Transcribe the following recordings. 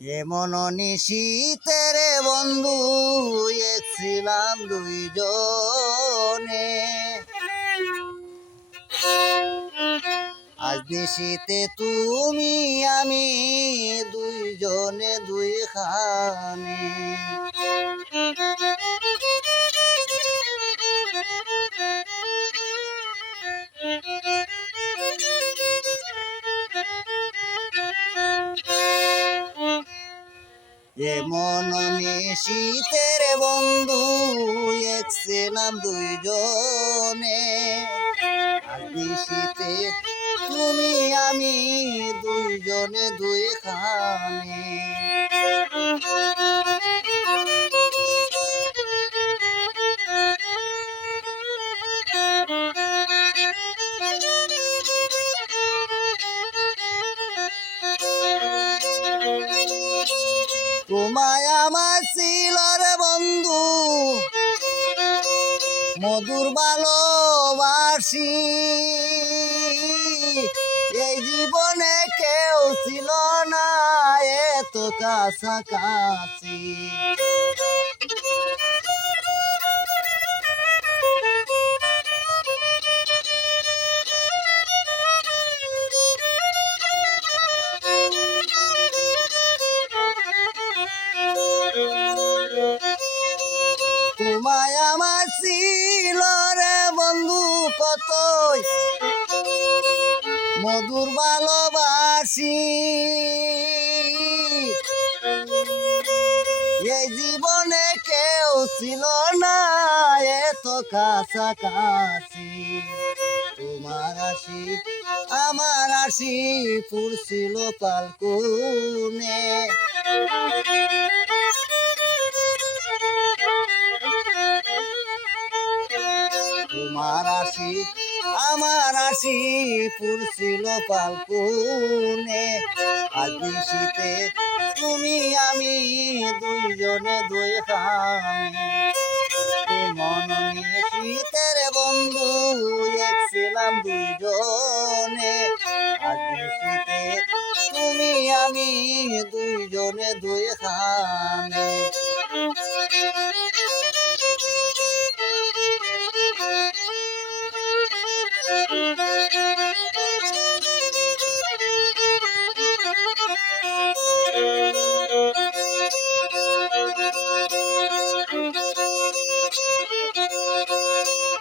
এমন নিশীতের বন্ধু ছিলাম দুইজনে, আজ নিশীতে তুমি আমি দুইজনে দুইখানে। এমন নিশীতের বন্ধু ছিলাম দুইজনে, আজ নিশীতে তুমি আমি দুইজনে দুইখানে। তোমায় আমার ছিল রে বন্ধু মধুর ভালোবাসি, এই জীবনে কেউ ছিল না এত কাছাকাছি। তোমায় আমার ছিল রে বন্ধু কতই মধুর ভালোবাসি, এই জীবনে কেউ ছিল না এত কাছাকাছি। তোমার আসি আমার আসি ফুরছিল পালকুনে, তোমার আসি আমার আসি ফুরছিল পালকুনে, আজ নিশীতে তুমি আমি দুইজনে দুইখানে। মন নিশীতের বন্ধু ছিলাম দুইজনে, আজ নিশীতে তুমি আমি দুইজনে দুইখানে।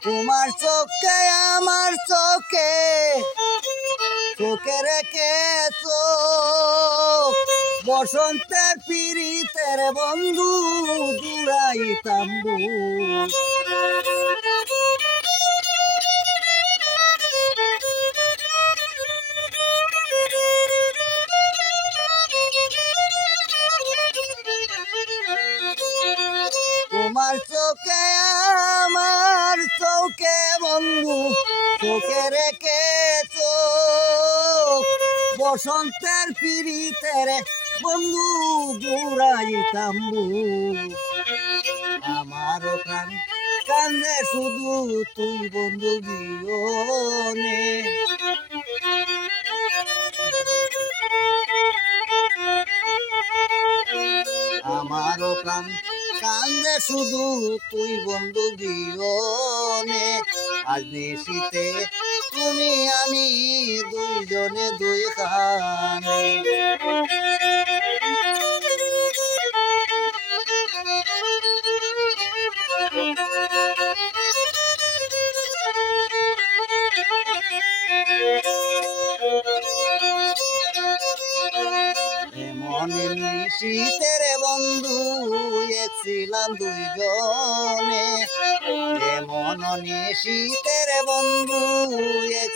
তোমার চোখে আমার চোখে চোখে রেখে চোখ, বসন্তের পিরিতের বন্ধু জুড়াইতাম বুক। তোমার চোখে আমার চোখে বন্ধু চোখে রেখে চোখ, বসন্তের পিরিতের বন্ধু জুড়াইতাম বুক। আমার প্রাণ কান্দে শুধু তুই বন্ধু বিয়োনে, আমার প্রাণ কান্দে শুধু তুই বন্ধু বিয়োনে, আজ নিশীতে তুমি আমি দুইজনে দুইখানে। এমন নিশীতের বন্ধু ছিলাম দুইজনে, এমন নিশীতের বন্ধু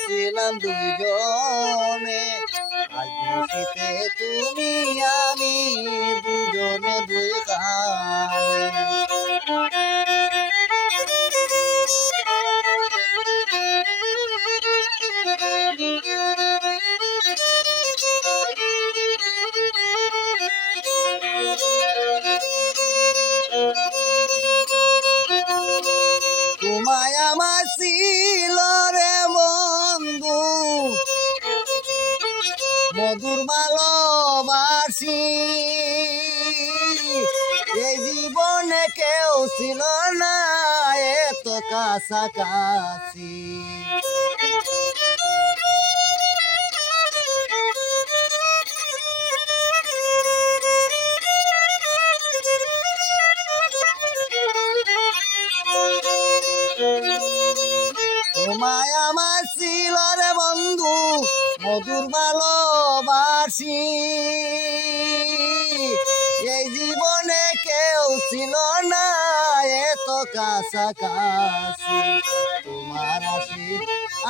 ছিলাম দুইজনে, আজ নিশীতে তুমি আমি দুজনে দুইখানে। তোমায় আমার ছিল রে বন্ধু মধুর ভালোবাসি, জীবনে কেউ ছিল না এত কাছাকাছি। তোমায় আমার ছিল রে বন্ধু মধুর ভালোবাসি, এই জীবনে কেউ ছিল না এত কাছাকাছি। তোমার আসি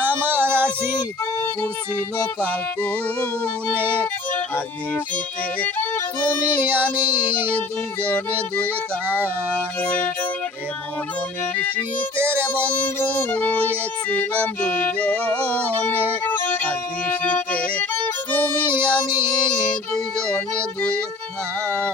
আমার আসি উড়ছিল পালকুনে, আজি শীতে তুমি আমি দুজনে দুই কানে, এমন শীতের বন্ধু এক ছিলাম দুইজনে, আজি শীতে তুমি আমি দুইজনে দুই কানে।